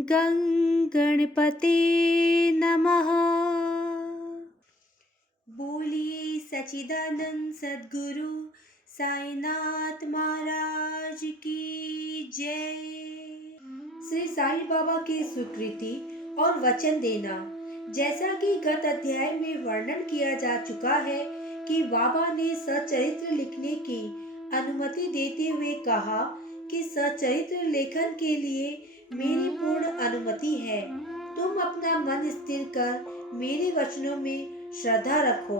गं गणपते नमः। बोलिए सच्चिदानंद सद्गुरु साईनाथ महाराज की जय। श्री साईं बाबा की स्वीकृति और वचन देना। जैसा कि गत अध्याय में वर्णन किया जा चुका है कि बाबा ने सच्चरित्र लिखने की अनुमति देते हुए कहा कि सच्चरित्र लेखन के लिए मेरी पूर्ण अनुमति है। तुम अपना मन स्थिर कर मेरे वचनों में श्रद्धा रखो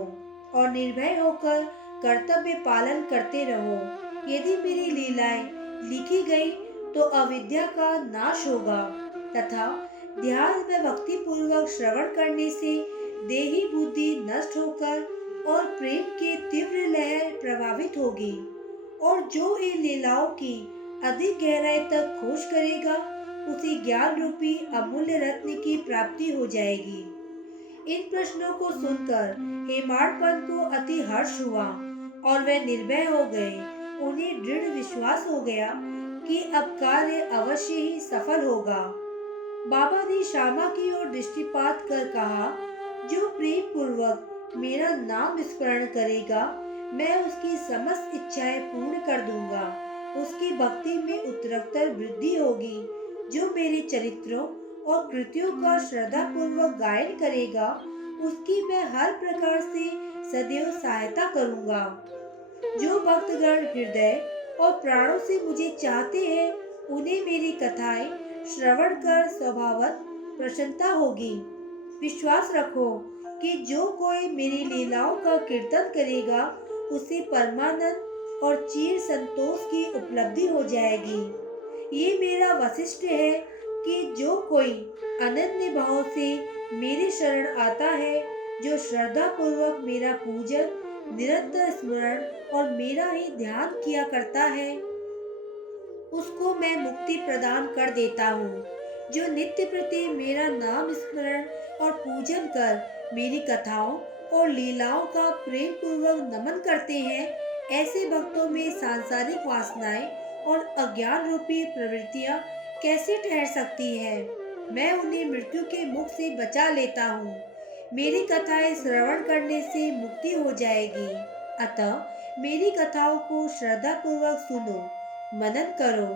और निर्भय होकर कर्तव्य पालन करते रहो। यदि मेरी लीलाएं लिखी गई तो अविद्या का नाश होगा तथा ध्यान में भक्ति पूर्वक श्रवण करने से देही बुद्धि नष्ट होकर और प्रेम की तीव्र लहर प्रभावित होगी और जो इन लीलाओं की अधिक गहराई तक खोज करेगा उसे ज्ञान रूपी अमूल्य रत्न की प्राप्ति हो जाएगी। इन प्रश्नों को सुनकर हेमाडपंत को अति हर्ष हुआ और वे निर्भय हो गए। उन्हें दृढ़ विश्वास हो गया कि अब कार्य अवश्य ही सफल होगा। बाबा ने श्यामा की ओर दृष्टिपात कर कहा, जो प्रेम पूर्वक मेरा नाम स्मरण करेगा मैं उसकी समस्त इच्छाएं पूर्ण कर दूंगा। उसकी भक्ति में उत्तरोत्तर वृद्धि होगी। जो मेरे चरित्रों और कृतियों का श्रद्धा पूर्वक गायन करेगा उसकी मैं हर प्रकार से सदैव सहायता करूंगा। जो भक्तगण हृदय और प्राणों से मुझे चाहते हैं उन्हें मेरी कथाएं श्रवण कर स्वभावत प्रसन्नता होगी। विश्वास रखो कि जो कोई मेरी लीलाओं का कीर्तन करेगा उसे परमानंद और चिर संतोष की उपलब्धि हो जाएगी। ये मेरा वशिष्ठ है कि जो कोई अनन्य भाव से मेरे शरण आता है, जो श्रद्धा पूर्वक मेरा पूजन निरंतर स्मरण और मेरा ही ध्यान किया करता है, उसको मैं मुक्ति प्रदान कर देता हूँ। जो नित्य प्रति मेरा नाम स्मरण और पूजन कर मेरी कथाओं और लीलाओं का प्रेम पूर्वक नमन करते हैं, ऐसे भक्तों में सांसारिक वासनाएं और अज्ञान रूपी प्रवृत्तियां कैसे ठहर सकती है। मैं उन्हें मृत्यु के मुख से बचा लेता हूँ। मेरी कथाएं श्रवण करने से मुक्ति हो जाएगी। अतः मेरी कथाओं को श्रद्धा पूर्वक सुनो, मनन करो।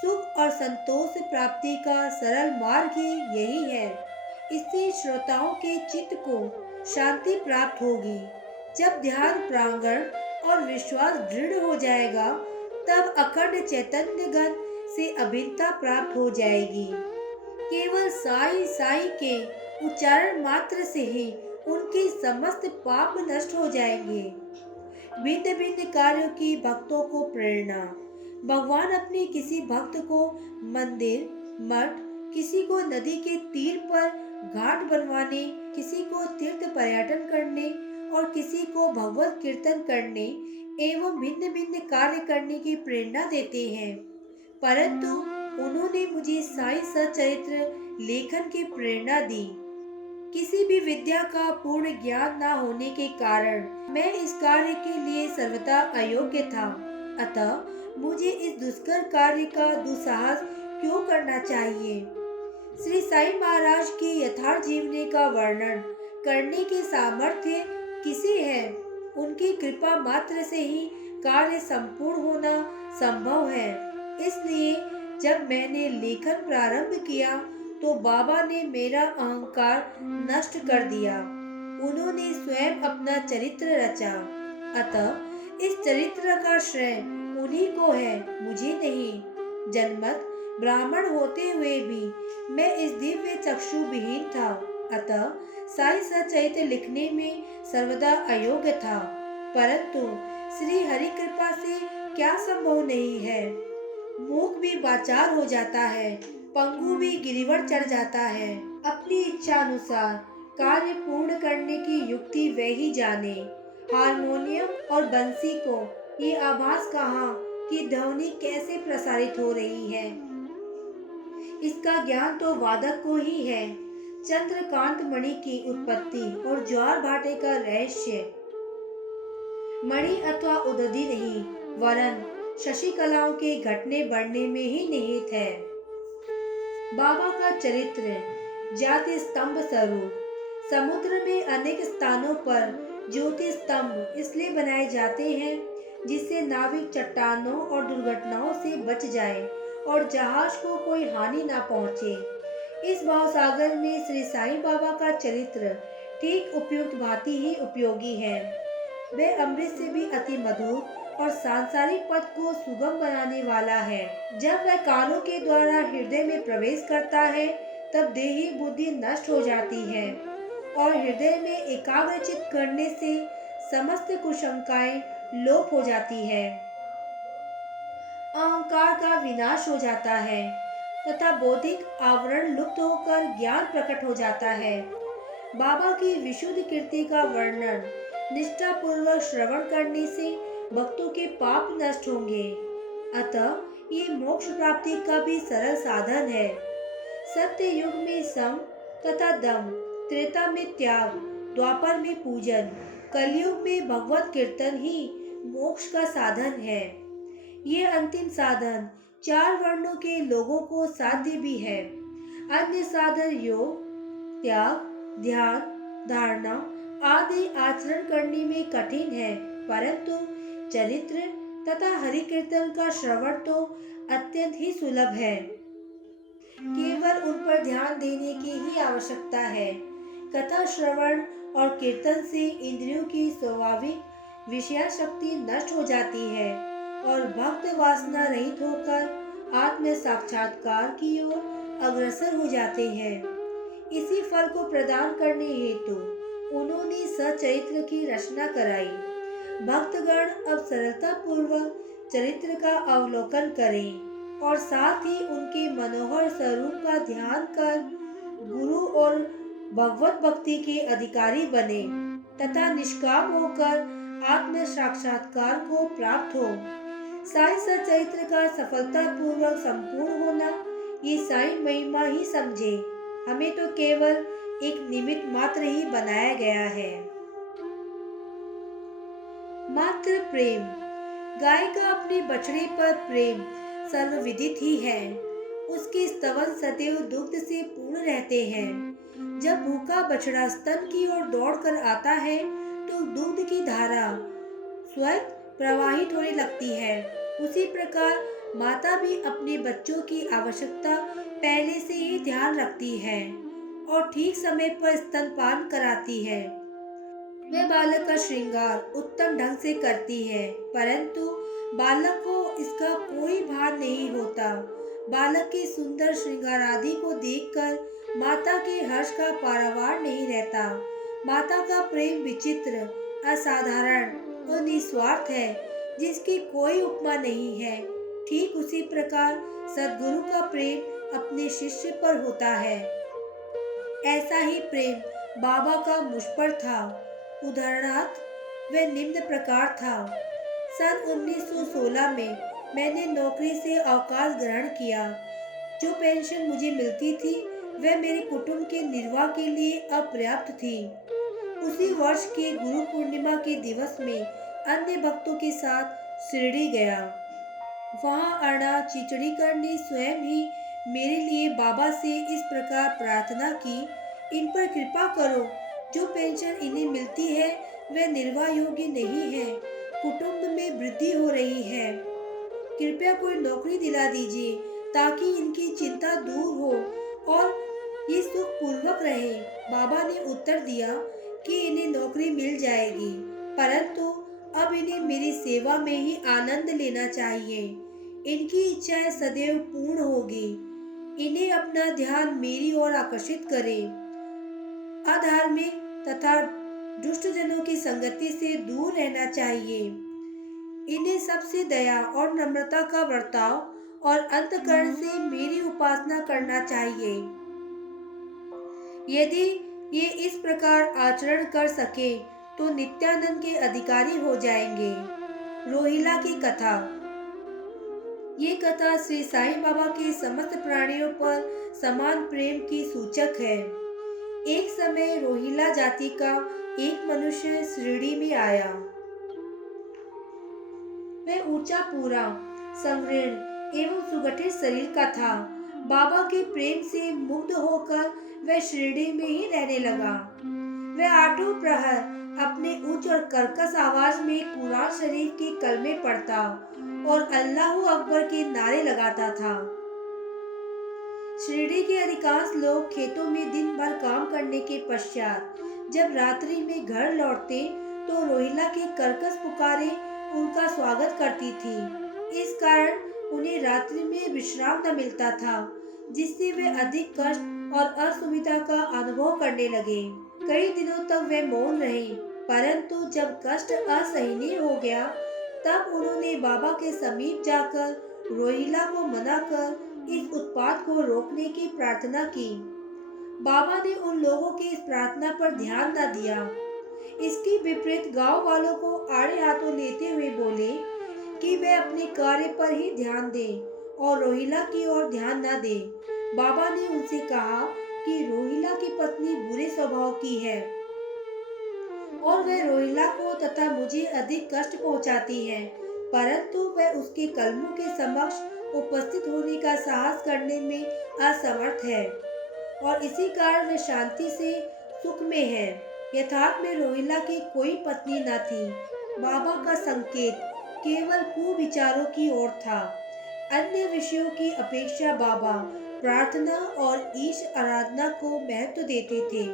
सुख और संतोष प्राप्ति का सरल मार्ग ही यही है। इससे श्रोताओं के चित्त को शांति प्राप्त होगी। जब ध्यान प्रांगण और विश्वास दृढ़ हो जाएगा तब अखंड चैतन्य घन से अभिन्नता प्राप्त हो जाएगी। केवल साई साई के उच्चारण मात्र से ही उनके समस्त पाप नष्ट हो जाएंगे। भिन्न भिन्न कार्यों की भक्तों को प्रेरणा। भगवान अपने किसी भक्त को मंदिर, मठ, किसी को नदी के तीर पर घाट बनवाने, किसी को तीर्थ पर्यटन करने और किसी को भगवत कीर्तन करने एवं भिन्न भिन्न कार्य करने की प्रेरणा देते हैं। परंतु उन्होंने मुझे साई सच्चरित्र लेखन की प्रेरणा दी। किसी भी विद्या का पूर्ण ज्ञान न होने के कारण मैं इस कार्य के लिए सर्वथा अयोग्य था। अतः मुझे इस दुष्कर कार्य का दुस्साहस क्यों करना चाहिए। श्री साईं महाराज की यथार्थ जीवनी का वर्णन करने के सामर्थ्य किसे है। उनकी कृपा मात्र से ही कार्य संपूर्ण होना संभव है। इसलिए जब मैंने लेखन प्रारंभ किया तो बाबा ने मेरा अहंकार नष्ट कर दिया। उन्होंने स्वयं अपना चरित्र रचा। अतः इस चरित्र का श्रेय उन्हीं को है, मुझे नहीं। जन्मत ब्राह्मण होते हुए भी मैं इस दिव्य चक्षु विहीन था। अतः साई सच्चरित्र लिखने में सर्वदा अयोग्य था। परंतु श्री हरि कृपा से क्या संभव नहीं है। मूक भी वाचार हो जाता है, पंगु भी गिरिवर चढ़ जाता है। अपनी इच्छा अनुसार कार्य पूर्ण करने की युक्ति वह ही जाने। हारमोनियम और बंसी को ये आभास कहाँ कि ध्वनि कैसे प्रसारित हो रही है। इसका ज्ञान तो वादक को ही है। चंद्रकांत मणि की उत्पत्ति और ज्वार भाटे का रहस्य मणि अथवा उदधि नहीं वरन शशिकलाओं के घटने बढ़ने में ही निहित है। बाबा का चरित्र ज्योति स्तंभ स्वरूप। समुद्र में अनेक स्थानों पर ज्योति स्तंभ इसलिए बनाए जाते हैं जिससे नाविक चट्टानों और दुर्घटनाओं से बच जाए और जहाज को कोई हानि ना पहुंचे। इस भावसागर में श्री साईं बाबा का चरित्र ठीक उपयुक्त भांति ही उपयोगी है। वह अमृत से भी अति मधुर और सांसारिक पथ को सुगम बनाने वाला है। जब वह कानों के द्वारा हृदय में प्रवेश करता है तब देही बुद्धि नष्ट हो जाती है और हृदय में एकाग्रचित करने से समस्त कुशंकाएं लोप हो जाती है। अहंकार का विनाश हो जाता है तथा बौद्धिक आवरण लुप्त होकर ज्ञान प्रकट हो जाता है। बाबा की विशुद्ध कीर्ति का वर्णन निष्ठा पूर्वक श्रवण करने से भक्तों के पाप नष्ट होंगे। अतः ये मोक्ष प्राप्ति का भी सरल साधन है। सत्य युग में सम तथा दम, त्रेता में त्याग, द्वापर में पूजन, कलयुग में भगवत कीर्तन ही मोक्ष का साधन है। ये अंतिम साधन 4 वर्णों के लोगों को साध्य भी है। अन्य साधन योग, त्याग, ध्यान, धारणा आदि आचरण करने में कठिन है, परंतु चरित्र तथा हरि कीर्तन का श्रवण तो अत्यंत ही सुलभ है। केवल उन पर ध्यान देने की ही आवश्यकता है। कथा श्रवण और कीर्तन से इंद्रियों की स्वाभाविक विषया शक्ति नष्ट हो जाती है और भक्त वासना रहित होकर आत्म साक्षात्कार की ओर अग्रसर हो जाते हैं। इसी फल को प्रदान करने हेतु उन्होंने सचरित्र की रचना कराई। भक्तगण अब सरलता पूर्वक चरित्र का अवलोकन करें और साथ ही उनके मनोहर स्वरूप का ध्यान कर गुरु और भगवत भक्ति के अधिकारी बने तथा निष्काम होकर आत्म साक्षात्कार को प्राप्त हो। साईं सचरित्र का सफलता पूर्वक संपूर्ण होना ये साईं महिमा ही समझे। हमें तो केवल एक निमित्त मात्र ही बनाया गया है। मात्र प्रेम। गाय का अपने बछड़े पर प्रेम सर्वविदित ही है। उसके स्तवन सदैव दुग्ध से पूर्ण रहते हैं। जब भूखा बछड़ा स्तन की ओर दौड़कर आता है तो दुग्ध की धारा स्वयं प्रवाहित होने लगती है। उसी प्रकार माता भी अपने बच्चों की आवश्यकता पहले से ही ध्यान रखती है और ठीक समय पर स्तनपान कराती है। वह बालक का श्रृंगार उत्तम ढंग से करती है, परंतु बालक को इसका कोई भान नहीं होता। बालक के सुंदर श्रृंगार आदि को देखकर माता के हर्ष का पारावार नहीं रहता। माता का प्रेम विचित्र, असाधारण और निस्वार्थ है, जिसकी कोई उपमा नहीं है। ठीक उसी प्रकार सद्गुरु का प्रेम अपने शिष्य पर होता है। ऐसा ही प्रेम बाबा का मुझ पर था। उदाहरणार्थ वह निम्न प्रकार था। सन 1916 में मैंने नौकरी से अवकाश ग्रहण किया। जो पेंशन मुझे मिलती थी वह मेरे कुटुंब के निर्वाह के लिए अपर्याप्त थी। उसी वर्ष के गुरु पूर्णिमा के दिवस में अन्य भक्तों के साथ शिरडी गया। वहाँ अड़ा चिचड़ीकर ने स्वयं ही मेरे लिए बाबा से इस प्रकार प्रार्थना की, इन पर कृपा करो। जो पेंशन इन्हें मिलती है वह निर्वाह योग्य नहीं है। कुटुंब में वृद्धि हो रही है। कृपया कोई नौकरी दिला दीजिए ताकि इनकी चिंता दूर हो और ये सुख पूर्वक रहे। बाबा ने उत्तर दिया कि इन्हें नौकरी मिल जाएगी, परंतु अब इन्हें मेरी सेवा में ही आनंद लेना चाहिए। इनकी इच्छाएं सदैव पूर्ण होगी। इन्हें अपना ध्यान मेरी ओर आकर्षित करें। अधार्मिक तथा दुष्ट जनों की संगति से दूर रहना चाहिए। इन्हें सबसे दया और नम्रता का बर्ताव और अंतःकरण से मेरी उपासना करना चाहिए। यदि ये इस प्रकार आचरण कर सके तो नित्यानंद के अधिकारी हो जाएंगे। रोहिला की कथा। ये कथा श्री साईं बाबा के समस्त प्राणियों पर समान प्रेम की सूचक है। एक समय रोहिला जाति का एक मनुष्य शिरडी में आया। वह ऊंचा पूरा, संकीर्ण एवं सुगठित शरीर का था। बाबा के प्रेम से मुग्ध होकर वह शिरडी में ही रहने लगा। वह आठों प्रहर अपने उच्च और कर्कश आवाज में कुरान शरीफ के कलमे पढ़ता और अल्लाहू अकबर के नारे लगाता था। शिरडी के अधिकांश लोग खेतों में दिन भर काम करने के पश्चात जब रात्रि में घर लौटते तो रोहिला की कर्कश पुकारे उनका स्वागत करती थी। इस कारण उन्हें रात्रि में विश्राम न मिलता था, जिससे वे अधिक कष्ट और असुविधा का अनुभव करने लगे। कई दिनों तक वे मौन रहे, परंतु जब कष्ट असहनीय हो गया तब उन्होंने बाबा के समीप जाकर रोहिला को मना कर इस उत्पात को रोकने की प्रार्थना की। बाबा ने उन लोगों की इस प्रार्थना पर ध्यान न दिया। इसके विपरीत गांव वालों को आड़े हाथों लेते हुए बोले कि वे अपने कार्य पर ही ध्यान दें और रोहिला की ओर ध्यान न दें। बाबा ने उनसे कहा कि रोहिला की पत्नी बुरे स्वभाव की है और वह रोहिला को तथा मुझे अधिक कष्ट पहुंचाती है, परंतु वह उसके कलमों के समक्ष उपस्थित होने का साहस करने में असमर्थ है और इसी कारण वह शांति से सुख में है। यथार्थ में रोहिला की कोई पत्नी न थी। बाबा का संकेत केवल कुविचारों की ओर था। अन्य विषयों की अपेक्षा बाबा प्रार्थना और ईश आराधना को महत्व देते थे।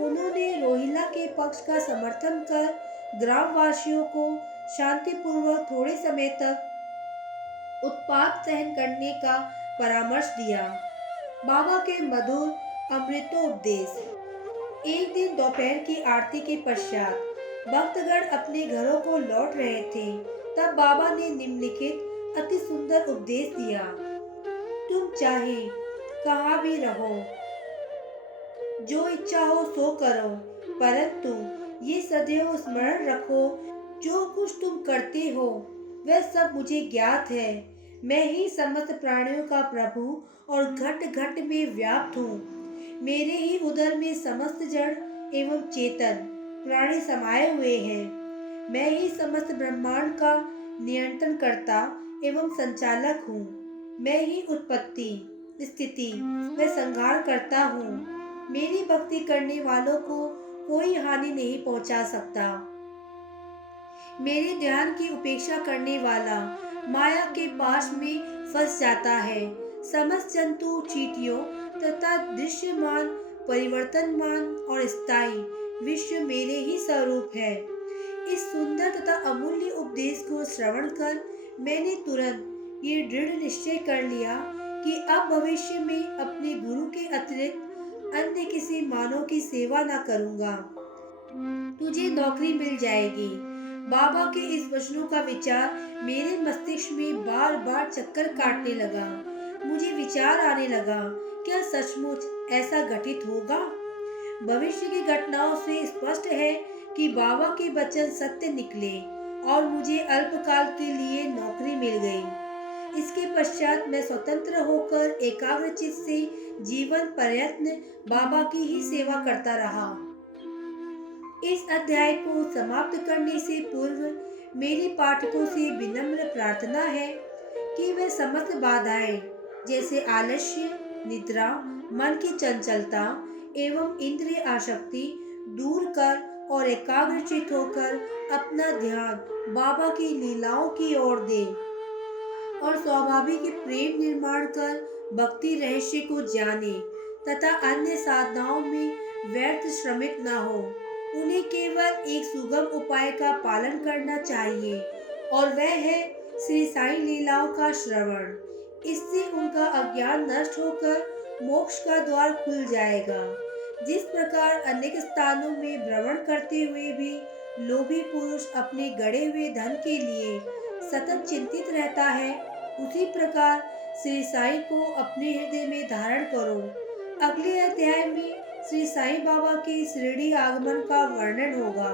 उन्होंने रोहिला के पक्ष का समर्थन कर ग्रामवासियों को शांतिपूर्वक थोड़े समय तक उत्पात सहन करने का परामर्श दिया। बाबा के मधुर अमृतोपदेश। एक दिन दोपहर की आरती के पश्चात भक्तगण अपने घरों को लौट रहे थे, तब बाबा ने निम्नलिखित अति सुंदर उपदेश दिया। तुम चाहे कहाँ भी रहो, जो इच्छा हो सो करो, परंतु ये सदैव स्मरण रखो, जो कुछ तुम करते हो वह सब मुझे ज्ञात है। मैं ही समस्त प्राणियों का प्रभु और घट घट में व्याप्त हूँ। मेरे ही उदर में समस्त जड़ एवं चेतन प्राणी समाये हुए हैं। मैं ही समस्त ब्रह्मांड का नियंत्रण करता एवं संचालक हूँ। मैं ही उत्पत्ति, स्थिति व संहार करता हूँ। मेरी भक्ति करने वालों को कोई हानि नहीं पहुँचा सकता। मेरे ध्यान की उपेक्षा करने वाला माया के पाश में फंस जाता है। समस्त जंतु, चींटियों तथा दृश्यमान, परिवर्तनमान और स्थायी विश्व मेरे ही स्वरूप है। इस सुंदर तथा अमूल्य उपदेश को श्रवण कर मैंने तुरंत ये दृढ़ निश्चय कर लिया कि अब भविष्य में अपने गुरु के अतिरिक्त अन्य किसी मानव की सेवा न करूंगा। तुझे नौकरी मिल जाएगी। बाबा के इस वचनों का विचार मेरे मस्तिष्क में बार बार चक्कर काटने लगा। मुझे विचार आने लगा, क्या सचमुच ऐसा घटित होगा? भविष्य की घटनाओं से स्पष्ट है कि बाबा के वचन सत्य निकले और मुझे अल्पकाल के लिए नौकरी मिल गई। इसके पश्चात मैं स्वतंत्र होकर एकाग्रचित्त से जीवन पर्यंत बाबा की ही सेवा करता रहा। इस अध्याय को समाप्त करने से पूर्व मेरे पाठकों से विनम्र प्रार्थना है कि वे समस्त बाधाएं जैसे आलस्य, निद्रा, मन की चंचलता एवं इंद्रिय आसक्ति दूर कर और एकाग्रचित्त होकर अपना ध्यान बाबा की लीलाओं की ओर दें और स्वाभाविक प्रेम निर्माण कर भक्ति रहस्य को जाने तथा अन्य साधनाओं में व्यर्थ श्रमित न हो। उन्हें केवल एक सुगम उपाय का पालन करना चाहिए और वह है श्री साईं लीलाओं का श्रवण। इससे उनका अज्ञान नष्ट होकर मोक्ष का द्वार खुल जाएगा। जिस प्रकार अनेक स्थानों में भ्रमण करते हुए भी लोभी पुरुष अपने गड़े हुए धन के लिए सतत चिंतित रहता है, उसी प्रकार श्री साईं को अपने हृदय में धारण करो। अगले अध्याय में श्री साईं बाबा के शिरडी आगमन का वर्णन होगा।